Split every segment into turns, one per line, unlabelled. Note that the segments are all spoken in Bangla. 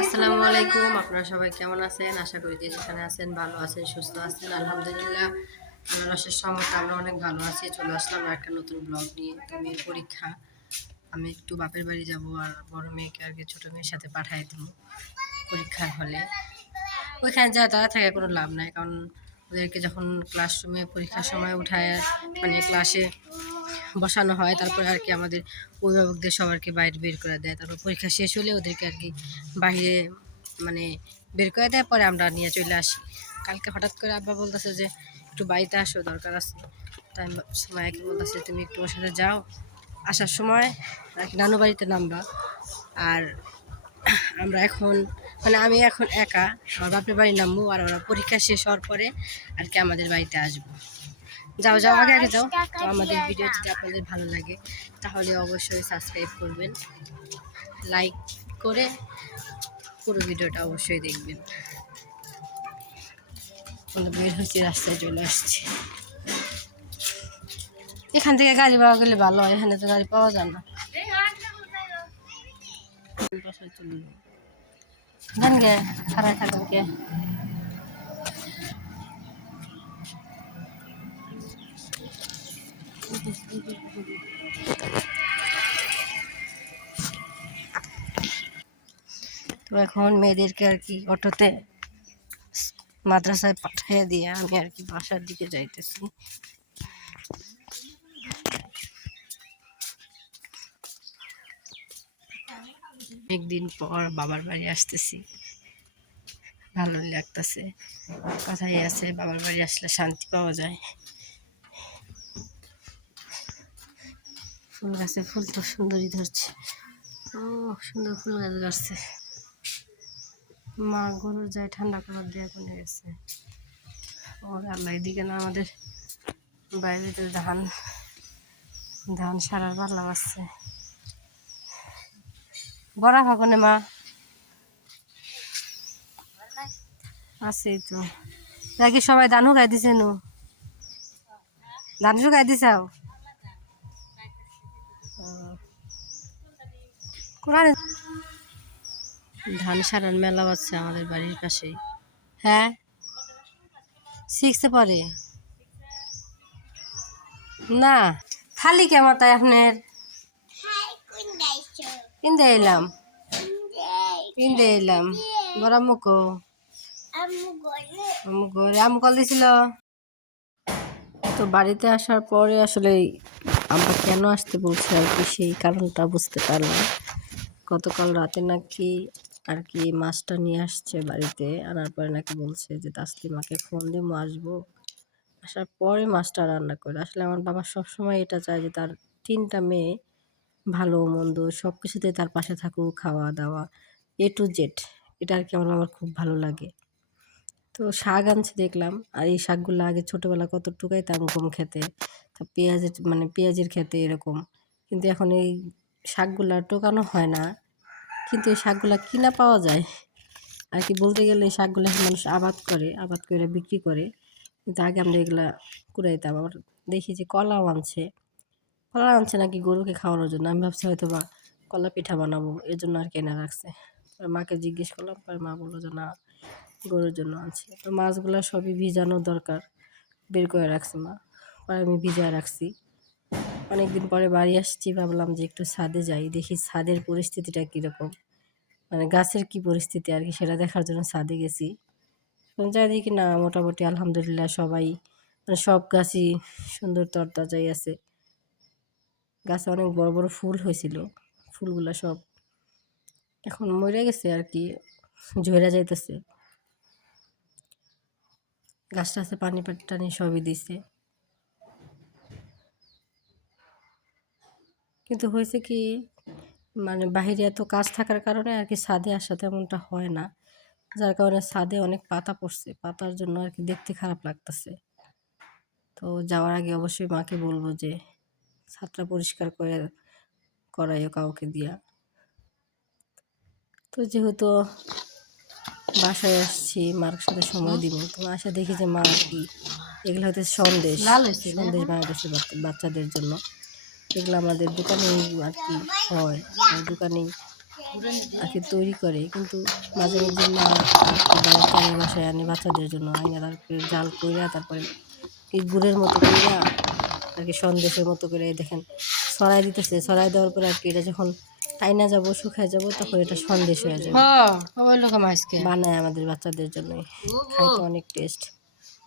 আসসালামু আলাইকুম, আপনারা সবাই কেমন আছেন? আশা করি যে যেখানে আছেন ভালো আছেন, সুস্থ আছেন, আলহামদুলিল্লাহ। আল্লাহ সময় আমরা অনেক ভালো আছি। চলে আসলাম একটা নতুন ব্লগ নিয়ে তো মেয়ের পরীক্ষা। আমি একটু বাপের বাড়ি যাব আর বড় মেয়েকে আর কি ছোটো মেয়ের সাথে পাঠাই দেবো পরীক্ষার হলে। ওইখানে যা তারা থাকে কোনো লাভ নাই, কারণ ওদেরকে যখন ক্লাসরুমে পরীক্ষার সময় উঠায় মানে ক্লাসে বসানো হয়, তারপরে আর কি আমাদের অভিভাবকদের সবারকে বাইরে বের করে দেয়, তারপর পরীক্ষা শেষ হলে ওদেরকে আর কি বাইরে মানে বের করে দেয়, পরে আমরা নিয়ে চলে আসি। কালকে হঠাৎ করে আব্বা বলতেছে যে, একটু বাড়িতে আসো, দরকার আছে। তাই মায়াকে বলতেছে, তুমি একটু ওর সাথে যাও। আসার সময় আর কি নানু বাড়িতে নামবা আর আমরা এখন মানে আমি এখন একা, আমার বাপের বাড়ি নামবো, আর ওরা পরীক্ষা শেষ হওয়ার পরে আর কি আমাদের বাড়িতে আসব। যাও যাও আগে আগে যাও। তো আমাদের ভিডিও যদি আপনাদের ভালো লাগে তাহলে অবশ্যই সাবস্ক্রাইব করবেন লাইক করে পুরো ভিডিওটা অবশ্যই দেখবেন। বের হয়েছি রাস্তায় চলে আসছি। এখান থেকে গাড়ি পাওয়া গেলে ভালো হয় এখানে তো গাড়ি পাওয়া যায় না। জান গে খারাপ থাকুন কে তো এখন মেয়েদেরকে আর কি অটোতে মাদ্রাসায় পাঠিয়ে দিয়ে আমি আর কি বাসার দিকে যাইতেছি। একদিন পর বাবার বাড়ি আসতেছি। ভালো লাগতেছে। কথাই আছে, বাবার বাড়ি আসলে শান্তি পাওয়া যায়। ফুল গাছে, ফুল তো সুন্দরই ধরছে। ও সুন্দর ফুল গাছ ধরছে। মা গরুর যায় ঠান্ডা করার দেওয়া কোনে গেছে। ও আল্লাহ এদিকে না আমাদের বাইরে তো ধান ধান সারার পাল্লা আসছে বড়া ফাগনে মা। আছে তো। কি সবাই ধান শুকাই দিছে নু। ধান শুকাই দিছাও? ধান সারার মেলা আছে আমাদের বাড়ির পাশেই। হ্যাঁ? শিখতে পারে। না খালি কেমন তাই আপনার? কিনতে এলাম। কিনতে এলাম। বড় মুখো আম কল দিছিল। তো বাড়িতে আসার পরে আসলে আমরা কেন আসতে বলছি আর কি সেই কারণটা বুঝতে পারলাম। গতকাল রাতে নাকি আর কি মাছটা নিয়ে আসছে বাড়িতে। আনার পরে নাকি বলছে যে তাসলিমাকে ফোন দিয়ে আসব। আসার পরে মাছটা রান্না করে। আসলে আমার বাবা সবসময় এটা চায় যে, তার তিনটা মেয়ে ভালো, মন্দ সব কিছুতে তার পাশে থাকুক, খাওয়া দাওয়া এ টু জেড এটা আর কি আমার আমার খুব ভালো লাগে। তো শাক আনছে দেখলাম, আর এই শাকগুলো আগে ছোটোবেলা কত টুকাইতাম গম খেতে। তা পেঁয়াজের মানে পেঁয়াজের খেতে এরকম। কিন্তু এখন এই শাকগুলো টোকানো হয় না। কিন্তু এই শাকগুলো কিনা পাওয়া যায়। আর কি বলতে গেলে এই শাকগুলো মানুষ আবাদ করে আবাদ করে বিক্রি করে। কিন্তু আগে আমরা এগুলা কুড়াইতাম। আবার দেখি যে কলাও আনছে। কলা আনছে নাকি গরুকে খাওয়ানোর জন্য? আমি ভাবছি হয়তো বা কলা পিঠা বানাবো। এর জন্য আর কেনা রাখছে। মাকে জিজ্ঞেস করলাম, পরে মা বলল যে না, গরুর জন্য আনছে। তো মাছগুলো সবই ভিজানো দরকার। বের করে রাখছে মা। পরে আমি ভিজায় রাখছি। অনেকদিন পরে বাড়ি আসছি, ভাবলাম যে একটু ছাদে যাই। দেখি ছাদের পরিস্থিতিটা কীরকম। মানে গাছের কি পরিস্থিতি আর কি সেটা দেখার জন্য ছাদে গেছি। যাই দেখি না, মোটামুটি আলহামদুলিল্লাহ সবাই মানে সব গাছই সুন্দর তরতাজাই আছে। গাছে অনেক বড় বড় ফুল হয়েছিল, ফুলগুলো সব এখন মরে গেছে আর কি, ঝরে যাইতেছে। গাছটা আছে পানি টানি সবই দিছে। কিন্তু হয়েছে কি মানে বাহিরে এত কাজ থাকার কারণে আর কি ছাদে আসা তেমনটা হয় না। যার কারণে ছাদে অনেক পাতা পড়ছে পাতার জন্য আর কি দেখতে খারাপ লাগতেছে। তো যাওয়ার আগে অবশ্যই মাকে বলব যে ছাদটা পরিষ্কার করে করাইও কাউকে দিয়া। তো যেহেতু বাসায় আসছি মার সাথে সময় দিব তো আসা দেখি যে মা কি এগুলো হচ্ছে সন্দেশ সন্দেশ বানাতেছে বাচ্চাদের জন্য। এগুলো আমাদের দোকানে আর কি হয় দোকানেই আর কি তৈরি করে কিন্তু মাঝে মধ্যে মা আর আনে বাসায় আনে বাচ্চাদের জন্য আইনা তারপরে জাল কইরা তারপরে এই গুড়ের মতো কইরা আর কি সন্দেশের মতো করে দেখেন ছড়াই দিতেছে ছড়াই দেওয়ার পরে আর কি এটা যখন টাইনা যাব শুকায় যাব তখন এটা সন্দেশ হয়ে যাবে
মাছকে
বানায় আমাদের বাচ্চাদের জন্য খাইতে অনেক টেস্ট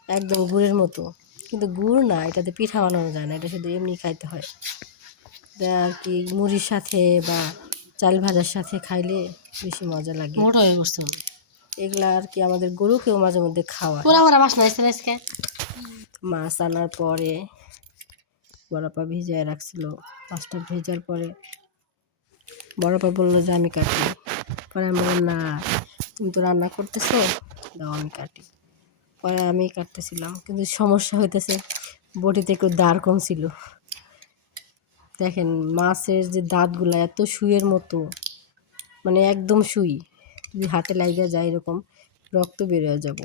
একদম গুড়ের মতো। কিন্তু গুড় না এটাতে পিঠা বানানো যায় না এটা শুধু এমনি খাইতে হয়। আর কি মুড়ির সাথে বা চাল ভাজার সাথে খাইলে বেশি মজা লাগে।
মোটা হয়ে বসতো
এগুলা আর কি আমাদের গরুকেও মাঝে মধ্যে
পুরা পুরা মাছ নাই আজকে?
মাছ আনার পরে বড়পা ভিজায় রাখছিল। মাছটা ভেজার পরে বড়পা বলল যে আমি কাটি। পরে আমি বললাম না তুমি তো রান্না করতেছো দাও আমি কাটি। পরে আমি কাটতেছিলাম। কিন্তু সমস্যা হইতেছে বটিতে একটু দাঁড় কম ছিল দেখেন মাছের যে দাঁতগুলো এত সুইয়ের মতো মানে একদম সুই, যদি হাতে লাইগা যায় এরকম, রক্ত বেরিয়ে যাব।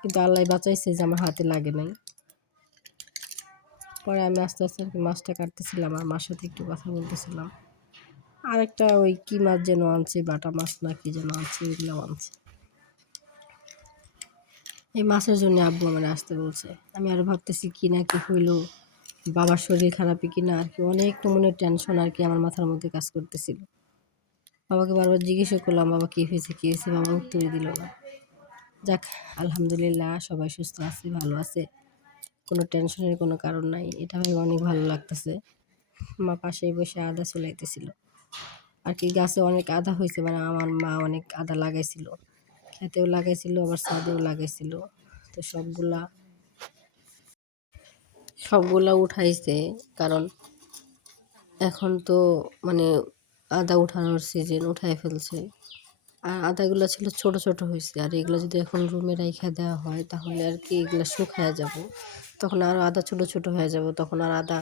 কিন্তু আল্লাহ বাঁচাইছে যে আমার হাতে লাগে নাই। পরে আমি আস্তে আস্তে আর কি মাছটা কাটতেছিলাম আর মার সাথে একটু কথা বলতেছিলাম। আরেকটা ওই কি মাছ যেন আনছে, বাটা মাছ না কি যেন আনছে ওইগুলো আনছে। এই মাছের জন্য আব্বু আমার আসতে বলছে। আমি আরও ভাবতেছি কি না কি হইল। বাবার শরীর খারাপই কি না আর কি, অনেক তো মনে টেনশন আর কি আমার মাথার মধ্যে কাজ করতেছিল। বাবাকে বারবার জিজ্ঞেসও করলাম, বাবা, কী হয়েছে? কী হয়েছে? বাবা উত্তরে দিল না। যাক, আলহামদুলিল্লাহ, সবাই সুস্থ আছে, ভালো আছে। কোনো টেনশনের কোনো কারণ নাই। এটা ভেবে অনেক ভালো লাগতেছে। মা পাশে বসে আদা চলাইতেছিল। আর কি, গাছে অনেক আদা হয়েছে মানে আমার মা অনেক আদা লাগাইছিল। খেতেও লাগাইছিল, আবার ছাদেও লাগাইছিল। তো সবগুলা সবগুলা উঠাইছে কারণ এখন তো মানে আদা উঠানোর সিজন উঠাই ফেলছে। আর আদাগুলো ছিল ছোট ছোট হয়েছে আর এগুলো যদি এখন রুমে রাইখা দেওয়া হয় তাহলে আর কি এগুলো শুকায় যাব। তখন আরও আদা ছোট ছোট হয়ে যাব তখন আর আদা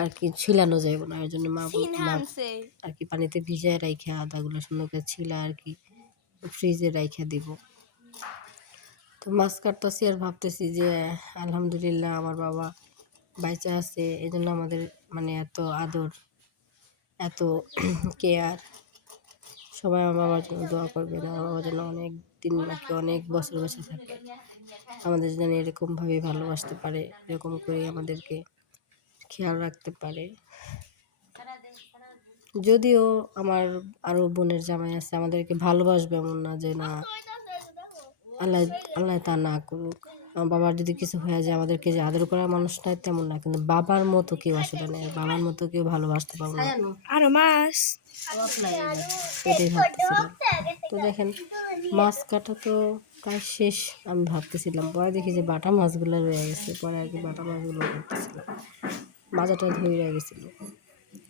আর কি ছিলানো যাবে না এর জন্য মা মা আর কি পানিতে ভিজায় রাইখা আদাগুলো সুন্দর করে ছিলা আর কি ফ্রিজে রাইখা দিব। তো মাছ কাটতেছি আর ভাবতেছি যে আলহামদুলিল্লাহ আমার বাবা বাইচা আছে এই জন্য আমাদের মানে এত আদর, এত কেয়ার সবাই আমার বাবার জন্য দোয়া করবে আমার বাবা যেন অনেক দিন নাকি অনেক বছর বসে থাকে। আমাদের যেন এরকমভাবে ভালোবাসতে পারে, এরকম করে আমাদেরকে খেয়াল রাখতে পারে। যদিও আমার আরও বোনের জামাই আছে, আমাদেরকে ভালোবাসবে এমন না যে না, আল্লাহ আল্লাহ তা না করুক। বাবার যদি কিছু হয়ে যায় আমাদেরকে যে আদর করার মানুষ নাই তেমন না। কিন্তু বাবার মতো কেউ আসলে নেই বাবার মতো কেউ ভালোবাসতে পারব না।
আরও মাছ।
এটাই ভাবতেছিলাম। তো দেখেন মাছ কাটা তো প্রায় শেষ আমি ভাবতেছিলাম। পরে দেখি যে বাটা মাছগুলো রয়ে গেছে পরে আর কি বাটা মাছগুলো করতেছিলাম। বাজারটা ধরে রয়ে গেছিল।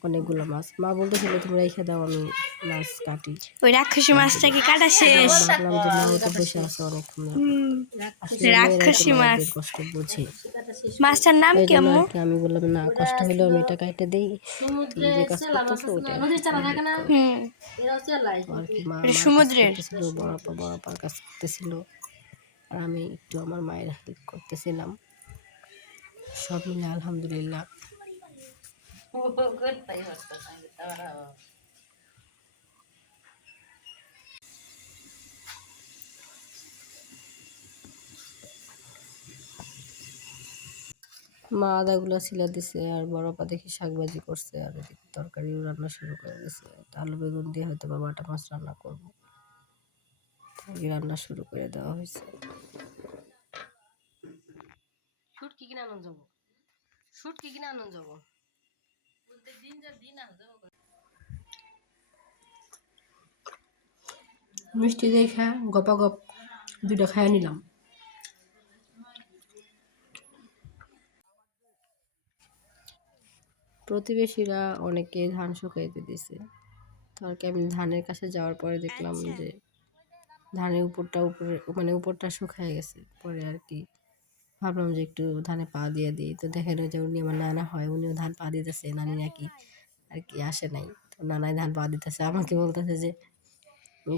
অনেকগুলো মাছ। মা বলতেছিল তুমি রেখে দাও আমি মাছ কাটি।
ওই রাক্ষসী মাছটা কি কাটা শেষ?
ভাবলাম যে মা তো বসে আছে অনেকক্ষণ।
হুম, রাক্ষসী মাছ।
কষ্ট বোঝে।
মাছটার নাম
জন্য
কেমন?
আমি বললাম না কষ্ট হলেও আমি এটা কাটে দিই। তুমি যে কাজ করতেছো ওটাই
হুম।
কি
সমুদ্রের?
বড় বড় আপার কাজ করতেছিল। আর আমি একটু আমার মায়ের হেল্প করতেছিলাম। সব মিলে আলহামদুলিল্লাহ। মা আদাগুলো ছিলা দিছে, আর বড় পা দেখি শাকভাজি করছে, আর এদিকে তরকারিও রান্না শুরু করে দিছে। আলু, বেগুন দিয়ে হয়তো বা বাটা মাছ রান্না করব। রান্না শুরু করে দেওয়া হয়েছে। শুট কি কিনে আনন্দ যাব। শুট কি কিনে আনন্দ যাব। মিষ্টি দেখা গপা গপ দুইটা খাইয়া নিলাম। প্রতিবেশীরা অনেকে ধান শুকাইতে দিছে। তো আর কি আমি ধানের কাছে যাওয়ার পরে দেখলাম যে ধানের উপরটা উপরে মানে উপরটা শুকায় গেছে। পরে আর কি ভাবলাম যে একটু ধানে পা দিয়ে দিই। তো দেখেন ওই যে উনি আমার নানা হয়, উনিও ধান পা দিতেছে, নানি নাকি আর কি আসে নাই। তো নানাই ধান পা দিতেছে, আমাকে বলতেছে যে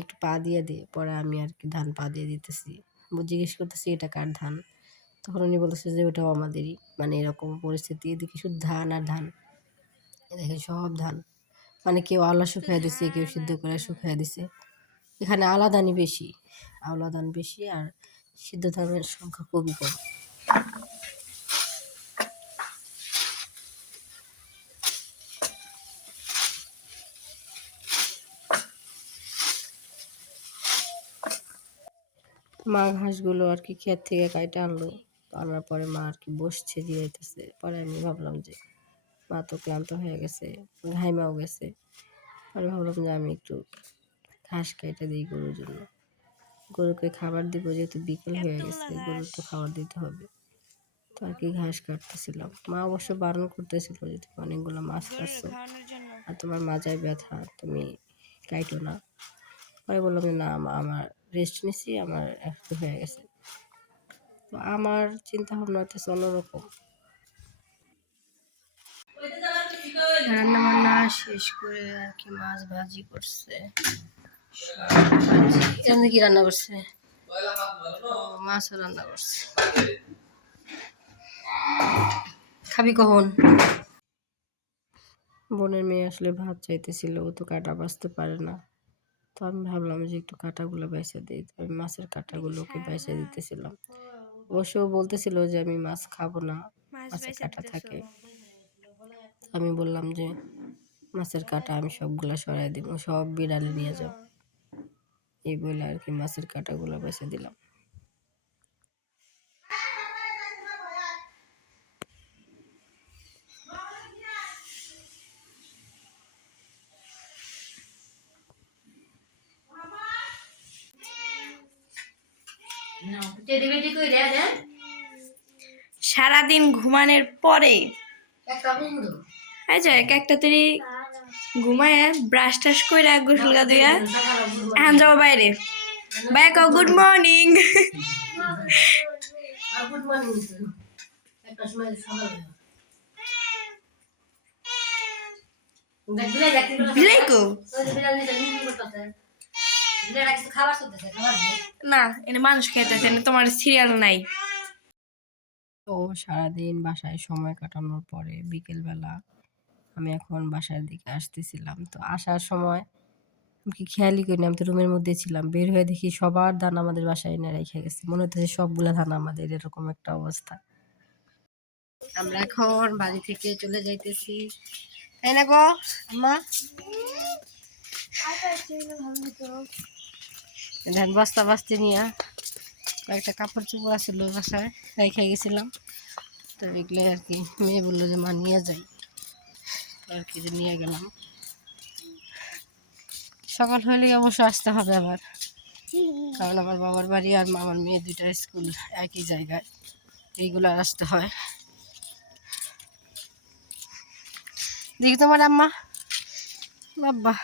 একটু পা দিয়ে দে, পরে আমি আর কি ধান পা দিয়ে দিতেছি। জিজ্ঞেস করতেছি, এটা কার ধান? তখন উনি বলতেছে যে ওটাও আমাদেরই মানে এরকম পরিস্থিতি, এদিকে শুধু ধান আর ধান। এ দেখেন সব ধান। মানে কেউ আওলা শুকায় দিছে, কেউ সিদ্ধ করে শুকায় দিছে। এখানে আলাদানি বেশি আওলা ধান বেশি আর সিদ্ধ ধানের সংখ্যা খুবই কম। মা ঘাসগুলো আর কি ক্ষেত থেকে কাইটে আনলো। আনার পরে মা আর কি বসছে দিয়েতেছে পরে আমি ভাবলাম যে মা তো ক্লান্ত হয়ে গেছে ঘাইমাও গেছে। পরে ভাবলাম যে আমি একটু ঘাস কেটে দিই গরুর জন্য। গরুকে খাবার দিব যেহেতু বিকেল হয়ে গেছে গরুর তো খাবার দিতে হবে। তো আর কি ঘাস কাটতেছিলাম। মা অবশ্য বারণ করতেছিল যে তুমি অনেকগুলো মাছ কাটছো আর তোমার মাজায় ব্যথা তুমি কাইটো না। পরে বললাম যে না আমা- আমার রেস্ট নিছি, আমার একটু হয়ে গেছে। তো আমার চিন্তা ভাবনা হচ্ছে অন্যরকম। রান্না বান্না শেষ করে আর কি মাছ ভাজি করছে এমনি কি রান্না করছে? মাছও রান্না করছে। খাবি কখন? বোনের মেয়ে আসলে ভাত চাইতেছিল, ও তো কাটা বাঁচতে পারে না। তো আমি ভাবলাম যে একটু কাঁটাগুলো বেছে দিই। তো আমি মাছের কাঁটাগুলোকে বেছে দিতেছিলাম। অবশ্য বলতেছিল যে আমি মাছ খাব না মাছের কাঁটা থাকে। আমি বললাম যে মাছের কাঁটা আমি সবগুলো সরাই দিব সব বিড়ালে নিয়ে যাব এই বলে আর কি মাছের কাঁটাগুলো বেছে দিলাম।
সারাদিন ঘুমানোর পরে। যে এক একটা তৈরি ঘুমায় ব্রাশ টাশ করে গোসল গা ধুইয়া এখন যাব বাইরে। বাই কও গুড মর্নিং কো? না এনে মানুষ খেতেছে তোমার সিরিয়াল নাই।
তো সারাদিন বাসায় সময় কাটানোর পরে বিকেলবেলা আমি এখন বাসার দিকে আসতেছিলাম। তো আসার সময় আমি কি খেয়ালই করিনি আমি তো রুমের মধ্যে ছিলাম। বের হয়ে দেখি সবার ধান আমাদের বাসায় এনে রেখে গেছে। মনে হচ্ছে সবগুলো ধান আমাদের এরকম একটা অবস্থা। আমরা এখন বাড়ি থেকে চলে যাইতেছি। তাই না গো আম্মা? ধান বস্তা বাস্তি নিয়ে কয়েকটা কাপড় চোপড় আছিল বাসায় রেখে গেছিলাম। তো এগুলো আর কি, মেয়ে বলল যে, মা, নিয়ে যাই। আর কি যে নিয়ে গেলাম। সকাল হলে অবশ্য আসতে হবে আবার। কারণ আমার বাবার বাড়ি আর আমার মেয়ে দুইটার স্কুল একই জায়গায়, এইগুলো আসতে হয়। দেখি তোমার আম্মা। বাবা